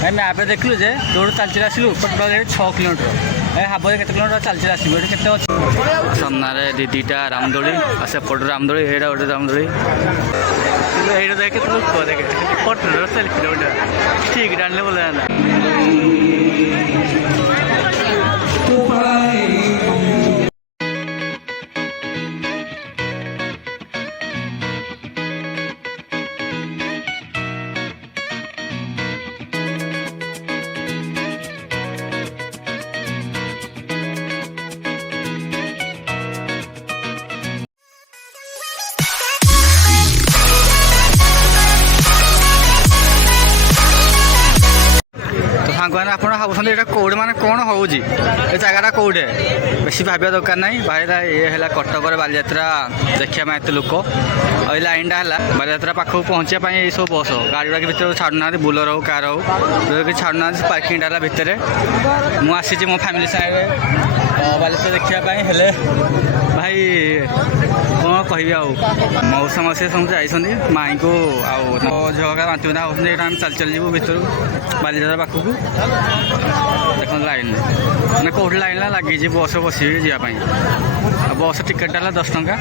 भाई मैप देखलु जे जो चल चल आसलु टोटाल 6 किलोमीटर हाबरे केते किलोमीटर चल चल आसबो एठी केते अछि सामने दीटा रामदोली सेपट रामदोली एटा गोटे रामदोली एटा देख केते लोक देख फोटो सेल्फी रोडा ठीक डालले बोले ना सागवान आप भाई कौटे माने कौन हो जगटा कौटे बेसी भाविया दरकार ना भाई ये है कटक बालीजात्रा देखा एत लोक लाइन है बालीजात्रा पाखक पहुँचा ये सब बस गाड़ी गुड़ा भितर छाड़ूना बुलर हो कार हो कि छाड़ूना पार्किंग है भितर मुझे मो फैमिली साइड बालीजात्रा देखापी हेले भाई कौन कह मौसा मौसी सब जाइए माई को झगड़ा बांति बुंदा होती आम चल चल जीव भितर बालीजात्रा पाखक देख लाइन मैंने कौट लाइन लगी बस बस जावाई बस टिकेट है 10 टंका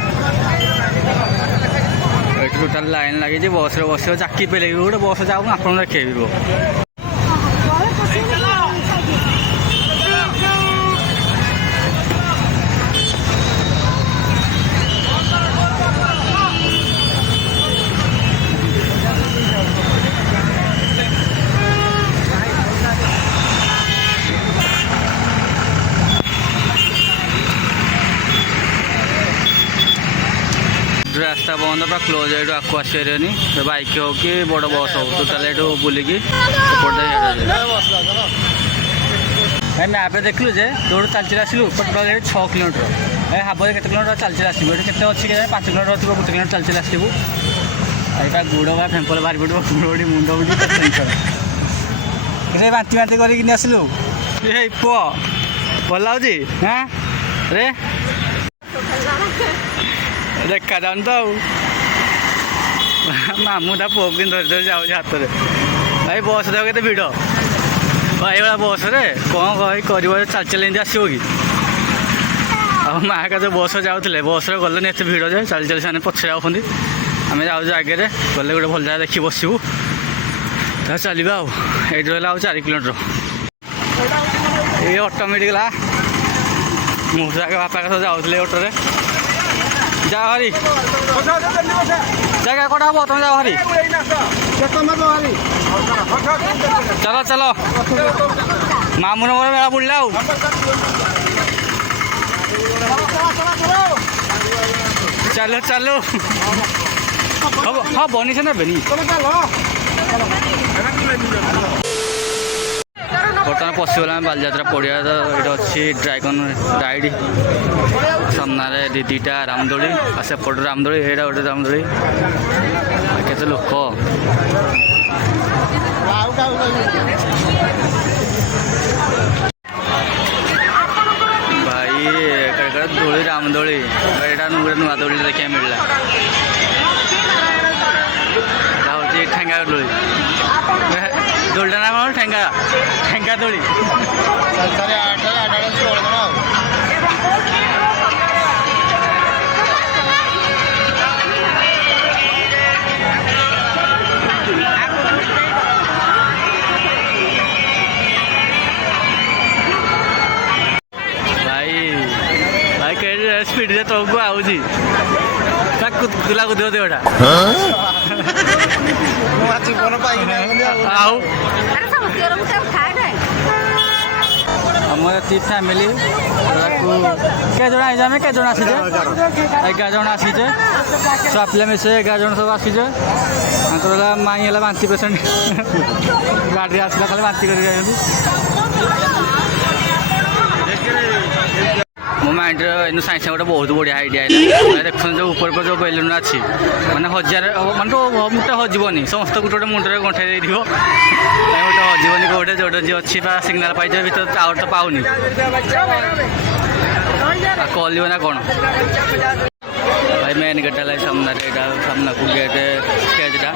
टोटाल लाइन लगी बस बस जाकी पे लगे गोटे बस जाऊँ आप देखे रास्ता बंद पूरा क्लोज है आपको आसपारे बाइक हो कि बड़ बस हो टोटाल ये बुलिकी भाई मैप देखलु जे जो चल चल आसलु टोटाल 6 किलोमीटर हाबरे केते किलोमीटर चल चल आसबो एठी केते अछि 5 किलोमीटर थी 1 किलोमीटर चल चल आसबो एटा गुड़ बा फेम्पल बाहर पड़ो गुड़ मुंड बुड़ी बांति बांति करके आसलु पुओ भल लागी हाँ रे देखा जाऊन तो मामू ता पुओ कि धरी धरी जाऊँ हाथ में भाई बस देख के भिड़ भाई भाई बस रे कौन कही कर चल चल आसो कि माँ का जो बस जाऊे बस गले एत भिड़ जाए चल चल से पछे आउं आम जाऊँ आगे गले गोटे भल जगह देखी बसबू चलवा ये रहा 4 किलोमीटर ये ऑटोमेटिक मुझे बापा का जाऊे ऑटोरे जा हरी जगह कटा हम तुम जाओ हरी चलो चलो मामू नंबर मेरा बुढ़ा चलो चलो हाँ बनी से ना बनी बर्तमान पशिगला बालीजात्रा पड़िया ये अच्छी ड्रैगन राइड सामने दीटा रामदोली सेपट रामदोली एटा गोटे रामदोली केते लोक भाई दोली रामदोली एटा नुआ दोली देखा मिलला ठेंगा दोली दोलटा ना कौन ठेंगा ठेंगा दोली भाई भाई कह स्पीड से तो आऊँगी तुला को दे देटा आम ये फैमिली के जन आम के जन आसीचे 11 जन आसीचे सब पे मिसे 11 जन सब आसीचे माई है बांति पेसेंट गाड़ी आसला खाली बांति कर मो माइंड इन साइंस गोटे बहुत बढ़िया आइडिया है देखुन जो ऊपर जो बेलून अच्छी मैंने 1000 मान तो मुझे हजबनी समस्त गोटे मुंडे गंठे गोटे हजबनी कौटे जो जी अच्छी सिग्नाल पाई भर टावर तो पाऊनी कल ना कौन भाई मेन गेट है सामने सामना को गेट स्टेजटा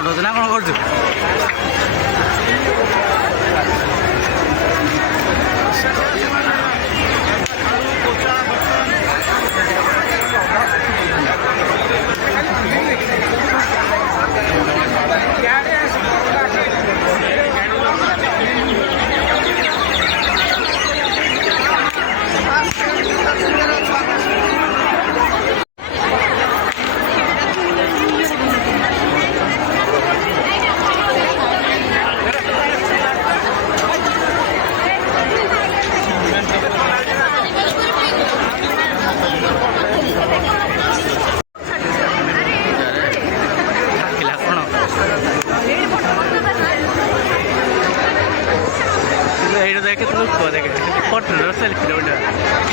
ଚଢ଼ଉଛୁ ନା କ'ଣ କରୁଛୁ?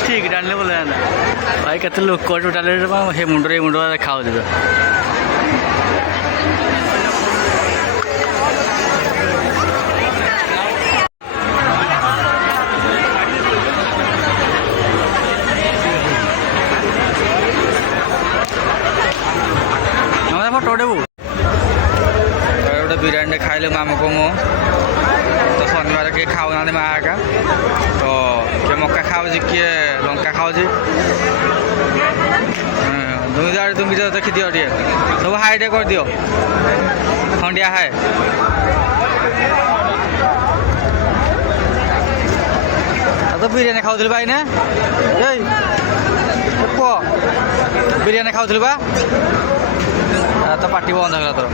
ठीक डालने बोले ना भाई कत लोक टोटाल हे मुंडर ये मुंड खाओ फोटो उठेबू गोटे बिरियानी खाइलु मामू को मो तो शनिवार किए खाऊना माँ एका तो किए मक्का खाऊँ किए लंका खाऊँ तुम देखी दियो टे सब हाई टे कर दियो खंडिया हाय तो बिरियानी खाऊल भाई ने पुओ बिरियानी खाऊल बा तो पार्टी बंद हो तोर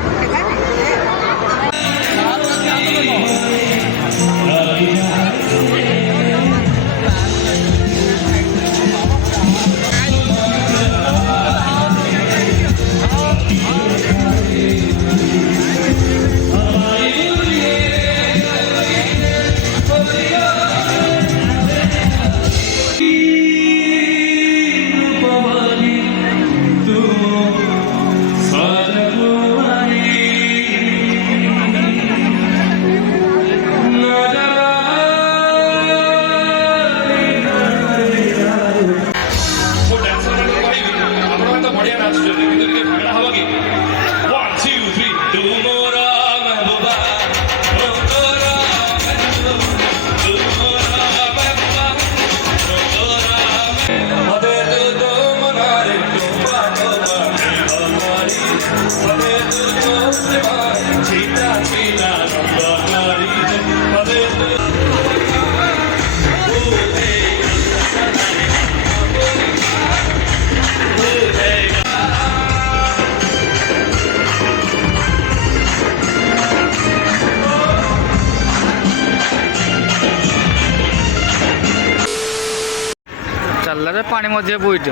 पानी मध्य बुईत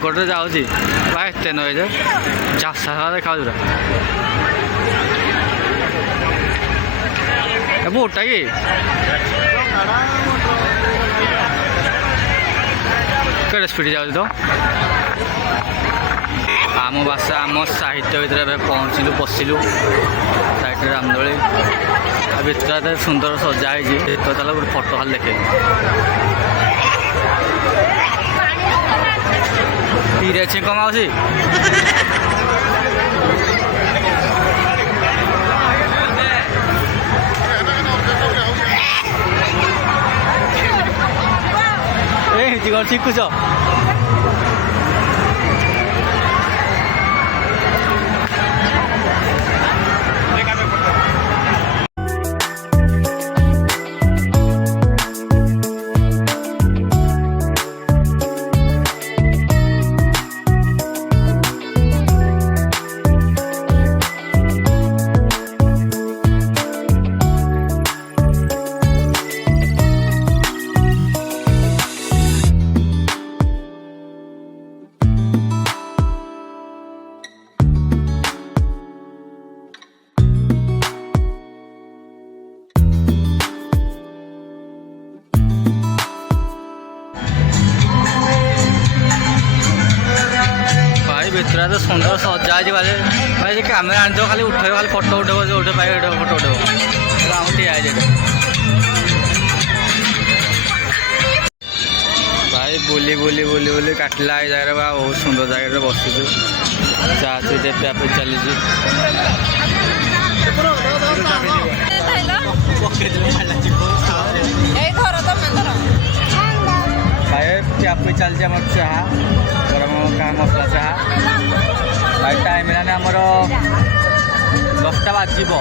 घटे जाऊँगी एत नई चाषा देखा बोटा कि केड़े स्पीड जाऊँ तो आम बासा आम साहित्य भितर पहुँचलु पशिलु साइड रामदोली भितर सुंदर सजा है तो चलो गोटे फोटो खाली देखे पीरे छिंक माउसी कौन शिखुच भितर तो सुंदर सजा है भाई कैमेरा आनी खाली उठे खाली फोटो उठे जो पाए फोटो उठे आम ठिया भाई बुली बुली बुली बुली काटला ये जगह बहुत सुंदर जगह बसुचु ଚା ଚୁଇଟେ ପିଆ ପିଇ ଚାଲିଛି। ଭାଇ ପିଆ ପିଇ ଚାଲିଛି ଆମର ଚାହା ଗରମ ମସଲା ଚାହା। ଭାଇ ଟାଇମ୍ ହେଲାନି ଆମର 10ଟା ବାଜିବ।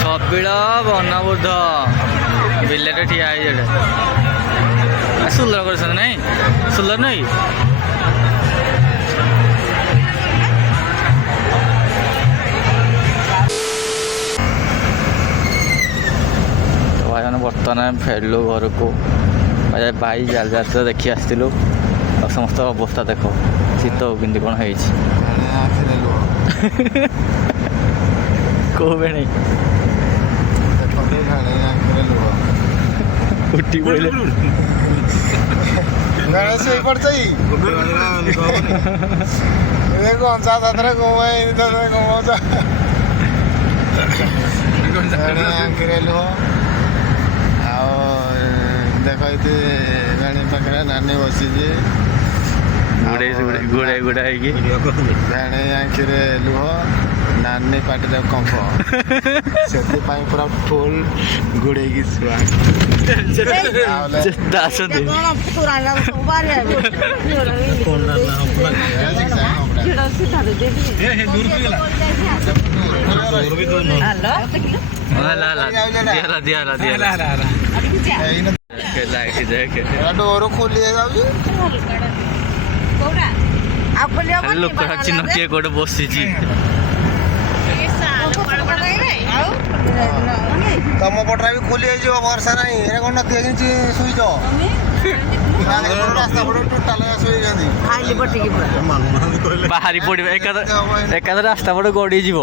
ଛବିଳ ବନବୁଦ୍ଧ ବିଲରେ ଠିଆ ହେଇଛି ସୁନ୍ଦର କରିଛନ୍ତି ନାଇଁ ସୁନ୍ଦର ନୁହେଁ କି? ଭାଇମାନେ ବର୍ତ୍ତମାନ ଫେରିଲୁ ଘରକୁ। ଭାଇ ଯାତ୍ରା ଦେଖି ଆସିଥିଲୁ ଆଉ ସମସ୍ତ ଅବସ୍ଥା ଦେଖ ଶୀତ କେମିତି କ'ଣ ହେଇଛି। କୋଉ ବେଣୀ ଉଠି ପଇଲେ କଞ୍ଚା ସାଥିରେ କମାଉଛ ଆଖିରେ ଲୁହ। ଆଉ ଦେଖ ଏଠି ରାଣୀ ପାଖରେ ନାନୀ ବସିଛି ଗୁଡ଼ା ହେଇକି ରାଣୀ ଆଖିରେ ଲୁହ ନାନୀ ପାଟିରେ କମ୍ପ ସେଥିପାଇଁ ପୁରା ଫୁଲ୍ ଘୋଡ଼େଇକି ଶୁଆ ଆସନ୍ତି। ଡୋର ଖୋଲି ଯାଉଛି ଲୋକଟା ଚିହ୍ନ କିଏ ଗୋଟେ ବସିଛି। ତମ ପଟରେ ବି ଖୋଲି ହେଇଯିବ ବର୍ଷା ନାହିଁ ଏଇଟା କ'ଣ ନଥିବ କିଛି ଶୋଇଛ ରାସ୍ତା ପଟେ ଟୋଟାଲ ଶୋଇଛନ୍ତି ବାହାରି ପଡିବ ଏକାଥରେ ରାସ୍ତା ପଟେ ଗଡିଯିବ।